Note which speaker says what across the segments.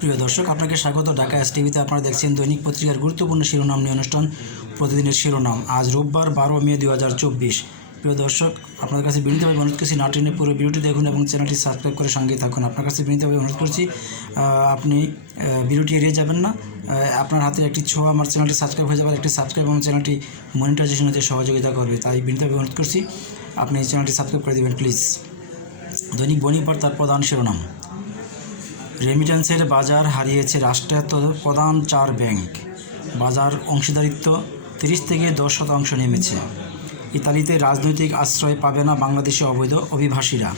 Speaker 1: প্রিয় দর্শক, আপনাকে স্বাগত। ঢাকা এস টিভিতে আপনারা দেখছেন দৈনিক পত্রিকার গুরুত্বপূর্ণ শিরোনাম নিয়ে অনুষ্ঠান, প্রতিদিনের শিরোনাম। আজ রোববার বারো মে দু হাজার চব্বিশ। প্রিয় দর্শক, আপনাদের কাছে বিনীতভাবে অনুরোধ করছি, না টেনে পুরো ভিডিওটি দেখুন এবং চ্যানেলটি সাবস্ক্রাইব করে সঙ্গে থাকুন। আপনার কাছে বিনীতভাবে অনুরোধ করছি আপনি ভিডিওটি এড়িয়ে যাবেন না। আপনার হাতে একটি ছোঁয়া, আমার চ্যানেলটি সাবস্ক্রাইব হয়ে যাবে, একটি সাবস্ক্রাইব এবং চ্যানেলটি মনিটাইজেশন হতে সহযোগিতা করবে, তাই বিনীতভাবে অনুরোধ করছি, আপনি চ্যানেলটি সাবস্ক্রাইব করে দেবেন, প্লিজ। দৈনিক বণিক বার্তার প্রধান শিরোনাম। রেমিটেন্সের বাজার হারিয়েছে রাষ্ট্রায়ত্ত প্রধান চার ব্যাংক। বাজার অংশীদারিত্ব তিরিশ থেকে দশ শতাংশ নেমেছে। ইতালিতে রাজনৈতিক আশ্রয় পাবে না বাংলাদেশে অবৈধ অভিবাসীরা।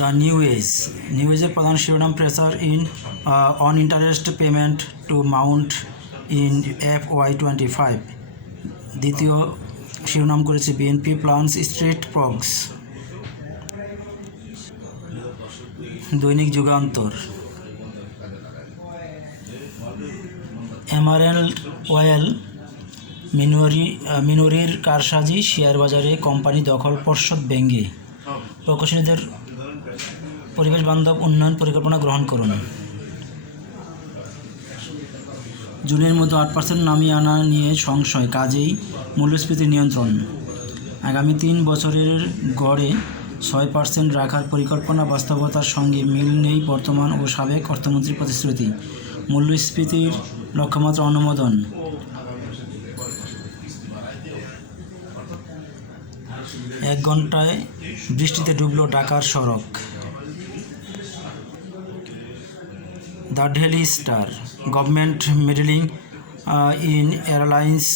Speaker 1: The New Age. নিউ এজের প্রধান শিরোনাম pressure in on interest payment to mount in F Y twenty five. দ্বিতীয় শিরোনাম করেছে বিএনপি প্লান্স স্ট্রিট প্রগস। দৈনিক যুগান্তর। এমারেল্ড ওয়েল মিনুয়ারি মিনুরির কারসাজি শেয়ার বাজারে কোম্পানি দখল পর্ষদ ব্যঙ্গে প্রকাশনীদের পরিবেশ বান্ধব উন্নয়ন পরিকল্পনা গ্রহণ করুন। জুনের মতো আট পার্সেন্ট নামিয়ে আনা নিয়ে সংশয়, কাজেই মূল্যস্ফীতি নিয়ন্ত্রণ। আগামী তিন বছরের গড়ে ছয় পার্সেন্ট রাখার পরিকল্পনা বাস্তবতার সঙ্গে মিল নেই বর্তমান ও সাবেক অর্থমন্ত্রীর প্রতিশ্রুতি। মূল্যস্ফীতির লক্ষ্যমাত্রা অনুমোদন। এক ঘন্টায় বৃষ্টিতে ডুবল ঢাকার সড়ক। The Daily Star, government meddling in airlines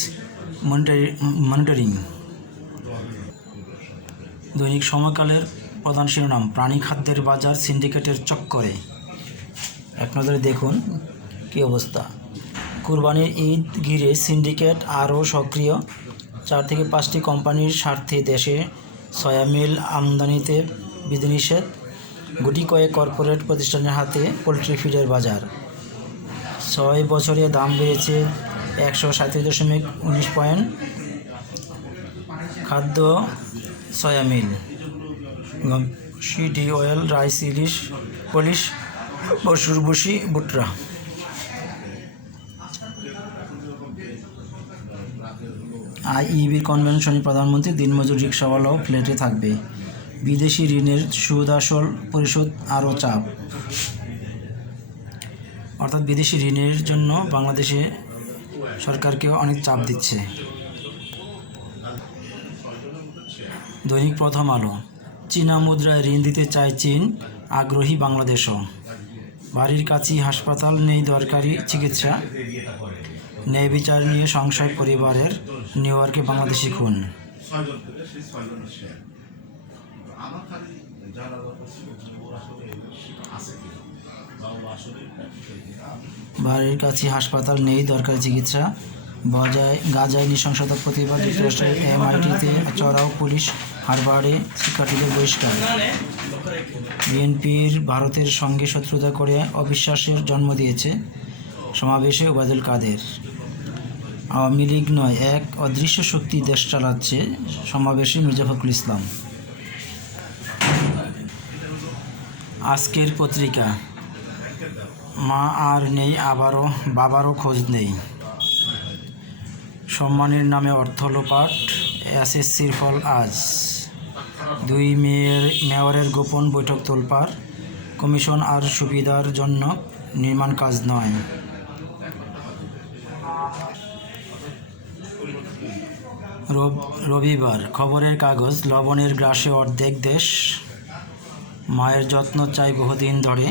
Speaker 1: monitoring. দৈনিক সময়কালের প্রধান শিরোনাম, প্রাণী খাদ্যের বাজার সিন্ডিকেটের চক্করে। এক নজরে দেখুন কী অবস্থা। কুরবানির ঈদ ঘিরে সিন্ডিকেট আরও সক্রিয়। চার থেকে পাঁচটি কোম্পানির স্বার্থে দেশে সয়া মিল আমদানিতে বিধিনিষেধ। গুটি কয়েক কর্পোরেট প্রতিষ্ঠানের হাতে পোলট্রি ফিডের বাজার। ছয় বছরে দাম বেড়েছে একশো সাঁত্রিশ দশমিক উনিশ পয়েন্ট। খাদ্য সয়া মিল সিডি অয়েল রাইস, ইলিশ, পলিশ বসুর বসি, বুটরা। আইইবি কনভেনশনে প্রধানমন্ত্রী দিনমজুর রিক্সাওয়ালাও ফ্ল্যাটে থাকবে। বিদেশি ঋণের সুদ, আসল পরিশোধ আরও চাপ। অর্থাৎ বিদেশি ঋণের জন্য বাংলাদেশে সরকারকে অনেক চাপ দিচ্ছে। দৈনিক প্রথম আলো। চীনা মুদ্রায় ঋণ দিতে চায় চীন, আগ্রহী বাংলাদেশও। বাড়ির কাছেই হাসপাতাল, নেই দরকারি চিকিৎসা। ন্যায় বিচার নিয়ে সংশয় পরিবারের নিউ ইয়র্কে বাংলাদেশি খুন। বাড়ির কাছে হাসপাতাল, নেই দরকারি চিকিৎসা। বজায় গাজায় নৃশংসতার প্রতিবাদ যুক্তরাষ্ট্রের এমআইটিতে চড়াও পুলিশ হারবারে শিক্ষার্থীদের বহিষ্কার। বিএনপির ভারতের সঙ্গে শত্রুতা করে অবিশ্বাসের জন্ম দিয়েছে সমাবেশে ওবায়দুল কাদের। আওয়ামী লীগ নয়, এক অদৃশ্য শক্তি দেশ চালাচ্ছে সমাবেশে মির্জা ফখরুল ইসলাম। আজকের পত্রিকা, মা আর নেই, আবারও বাবারও খোঁজ নেই। সম্মানের নামে অর্থ লোপাট, এসএসসির ফল আজ। দুই মেয়ের, মেয়রের গোপন বৈঠক তোলপার কমিশন আর সুবিধার জন্য নির্মাণ কাজ নয়। রব- রবিবার খবরের কাগজ, লবণের গ্রাসে অর্ধেক দেশ, মায়ের যত্ন চাই বহুদিন ধরে,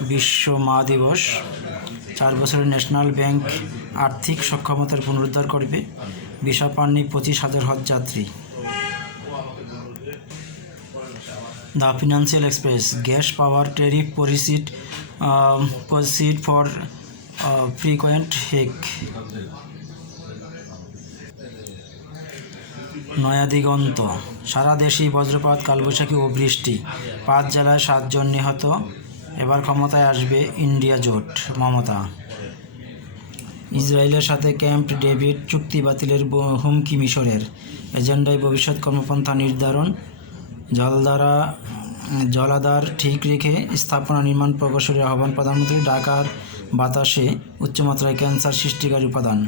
Speaker 1: বিশ্ব মা দিবস, চার বছরের ন্যাশনাল ব্যাংক আর্থিক সক্ষমতার পুনরুদ্ধার করবে, ভিসা পাননি পঁচিশ হাজার হজ যাত্রী the Financial Express, gas power tariff পরিসিট পরিসিট ফর ফ্রিকোয়েন্ট হেক। নয়া দিগন্ত সারা দেশেই বজ্রপাত, কালবৈশাখী ও বৃষ্টি। পাঁচ জেলায় সাতজন নিহত, এবার ক্ষমতায় আসবে ইন্ডিয়া জোট, মমতা। ইসরায়েলের সাথে ক্যাম্প, ডেভিড, চুক্তি বাতিলের হুমকি মিশরের। এজেন্ডায় ভবিষ্যৎ কর্মপন্থা নির্ধারণ জলধারা, জলাধার ঠিক রেখে স্থাপনা নির্মাণ প্রকৌশলের আহ্বান প্রধানমন্ত্রী ঢাকার বাতাসে উচ্চমাত্রায় ক্যান্সার সৃষ্টিকারী উপাদান।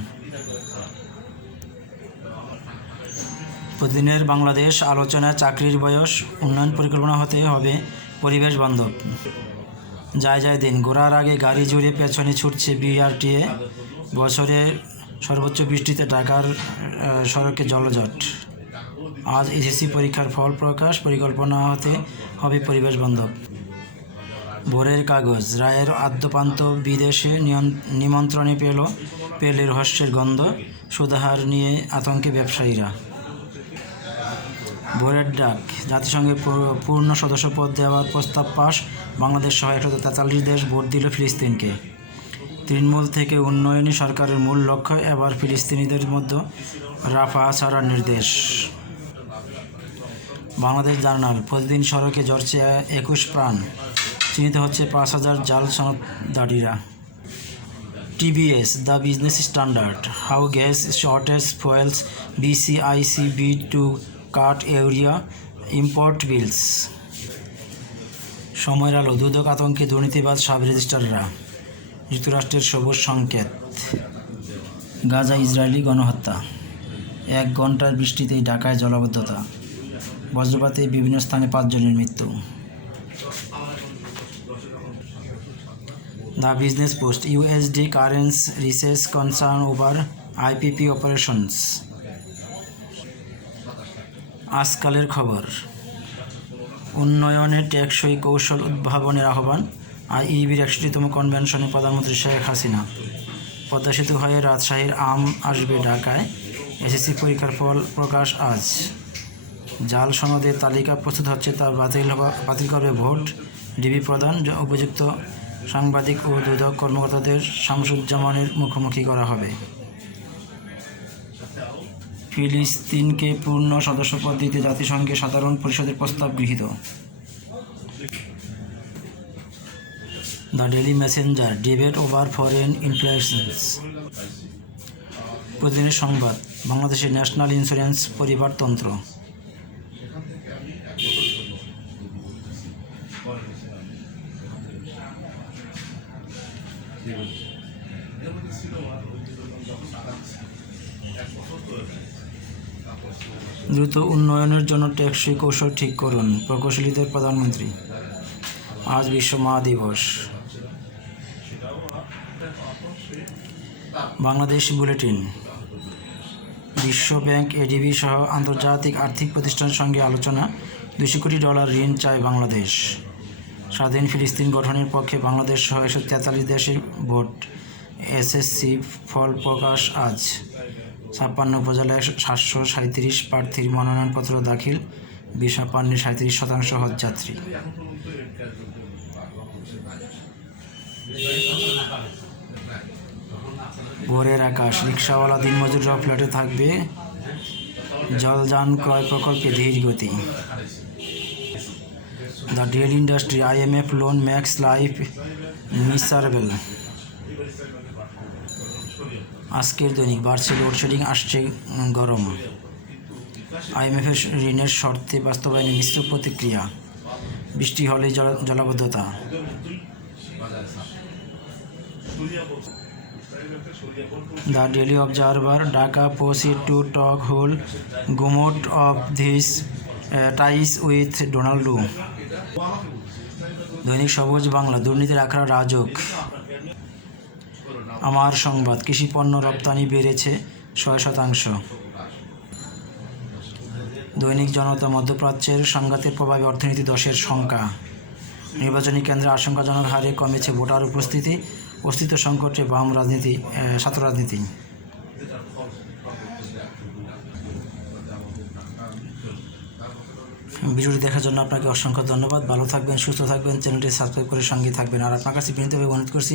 Speaker 1: প্রতিদিনের বাংলাদেশ আলোচনায় চাকরির বয়স, উন্নয়ন পরিকল্পনা হতে হবে পরিবেশ বান্ধব। যায় যায় দিন ঘোরার আগে গাড়ি জুড়ে পেছনে ছুটছে বিআরটিএ বছরে সর্বোচ্চ বৃষ্টিতে ঢাকার সড়কে জলজট। আজ এসএসসি পরীক্ষার ফল প্রকাশ পরিকল্পনা হতে হবে পরিবেশ বান্ধব। ভোরের কাগজ, রায়ের আদ্যপান্ত বিদেশে নিমন্ত্রণে পেল, পেলে রহস্যের গন্ধ, সুধাহার নিয়ে আতঙ্কে ব্যবসায়ীরা। ভোরের ডাক, জাতিসংঘে পূর্ণ সদস্যপদ দেওয়ার প্রস্তাব পাশ বাংলাদেশ সহ একশো তেতাল্লিশ দেশ ভোট দিল ফিলিস্তিনকে। তৃণমূল থেকে উন্নয়নী সরকারের মূল লক্ষ্য এবার ফিলিস্তিনিদের মধ্যে রাফা ছাড়ার নির্দেশ। বাংলাদেশ জার্নাল প্রতিদিন সড়কে ঝরছে একুশ প্রাণ। চিহ্নিত হচ্ছে পাঁচ হাজার জাল সনদদারীরা TBS the Business Standard. How gas shortage fuels, বিসিআইসিবি to cut urea import bills. সময়ের আলো, দুদক আতঙ্কে দুর্নীতিবাদ সাব রেজিস্ট্রাররা। যুক্তরাষ্ট্রের সবুজ সংকেত। গাজা ইসরায়েলি গণহত্যা। এক ঘণ্টার বৃষ্টিতেই ঢাকায় জলাবদ্ধতা। বজ্রপাতে বিভিন্ন স্থানে পাঁচজনের মৃত্যু। The Business Post USD currency rises concern over IPP operations. আজকালের খবর, উন্নয়নে টেকসই কৌশল উদ্ভাবনের আহ্বান আর ইবির একষট্টিতম কনভেনশনে প্রধানমন্ত্রী শেখ হাসিনা। পদ্মা সেতু হয়ে রাজশাহীর আম আসবে ঢাকায়। এসএসসি পরীক্ষার ফল প্রকাশ আজ। জাল সনদের তালিকা প্রস্তুত হচ্ছে তা বাতিল বাতিল করবে ভোট, ডিবি প্রধান য- উপযুক্ত সাংবাদিক ও দুদক কর্মকর্তাদের শামসুজ্জামানের মুখোমুখি করা হবে। ফিলিস্তিনকে পূর্ণ সদস্যপদ দিতে জাতিসংঘের সাধারণ পরিষদের প্রস্তাব গৃহীত। The daily messenger, debate over foreign influence. প্রতিদিনের সংবাদ, বাংলাদেশের ন্যাশনাল ইন্স্যুরেন্স পরিবারতন্ত্র
Speaker 2: সেখান থেকে আমি এক বছর জন্য পরে গেছিলাম এর মধ্যে ছিল আর ওই যে যখন যখন টাকা দিচ্ছি এক বছর তো
Speaker 1: দ্রুত উন্নয়নের জন্য টেকসই কৌশল ঠিক করুন প্রকৌশলীদের প্রধানমন্ত্রী। আজ বিশ্ব মা দিবস। বাংলাদেশ বুলেটিন। বিশ্ব ব্যাংক এডিবি সহ আন্তর্জাতিক আর্থিক প্রতিষ্ঠানের সঙ্গে আলোচনা দুশো কোটি ডলার ঋণ চায় বাংলাদেশ। স্বাধীন ফিলিস্তিন গঠনের পক্ষে বাংলাদেশ সহ একশো তেতাল্লিশ দেশের ভোট। এসএসসি ফল প্রকাশ আজ। ছাপ্পান্ন উপজেলায় সাতশো সাঁত্রিশ প্রার্থীর মনোনয়নপত্র দাখিল। বিশাপান্নে সাঁত্রিশ শতাংশ হজযাত্রী। ভোরের আকাশ, রিক্সাওয়ালা দিনমজুররা ফ্ল্যাটে থাকবে। জলযান ক্রয় প্রকল্পে ধীর গতি। The Dell industry IMF loan Max Life miserable. আজকের দৈনিক বাড়ছে লোডশেডিং আসছে গরম। আইএমএফের ঋণের শর্তে বাস্তবায়নে মিশ্র প্রতিক্রিয়া। বৃষ্টি হলে জল- জলাবদ্ধতা। The daily observer, Dhaka proceed to talk whole, গুমোট of this ties with Donald Dainik Sabuj Bangla, দুর্নীতির আখড়া রাজক। আমার সংবাদ। কৃষি পণ্য রপ্তানি বেড়েছে ছয় শতাংশ। দৈনিক জনতা মধ্যপ্রাচ্যের সংঘাতের প্রভাবে অর্থনীতি দশের শঙ্কা। নির্বাচনী কেন্দ্রে আশঙ্কাজনক হারে কমেছে ভোটার উপস্থিতি, অস্তিত্ব সংকটে বাম রাজনীতি ছাত্র রাজনীতি। ভিডিওটি দেখার জন্য আপনাকে অসংখ্য ধন্যবাদ। ভালো থাকবেন, সুস্থ থাকবেন, চ্যানেলটি সাবস্ক্রাইব করে সঙ্গে থাকবেন। আর আপনার কাছে বিনীতভাবে অনুরোধ করছি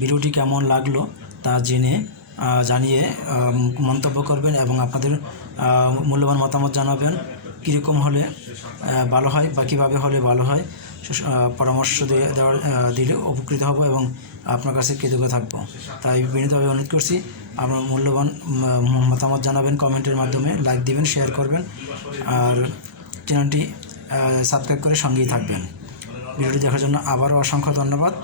Speaker 1: ভিডিওটি কেমন লাগল তা জেনে জানিয়ে মন্তব্য করবেন এবং আপনাদের মূল্যবান মতামত জানাবেন। কীরকম হলে ভালো হয় বা কীভাবে হলে ভালো হয় পরামর্শ দেওয়ার দিলে উপকৃত হব এবং আপনার কাছে কৃতজ্ঞ থাকব। তাই বিনীতভাবে অনুরোধ করছি, আপনার মূল্যবান মতামত জানাবেন কমেন্টের মাধ্যমে, লাইক দিবেন, শেয়ার করবেন। আর চ্যানেলটি সাবস্ক্রাইব করে সঙ্গেই থাকবেন। ভিডিওটি দেখার জন্য আবারও অসংখ্য ধন্যবাদ।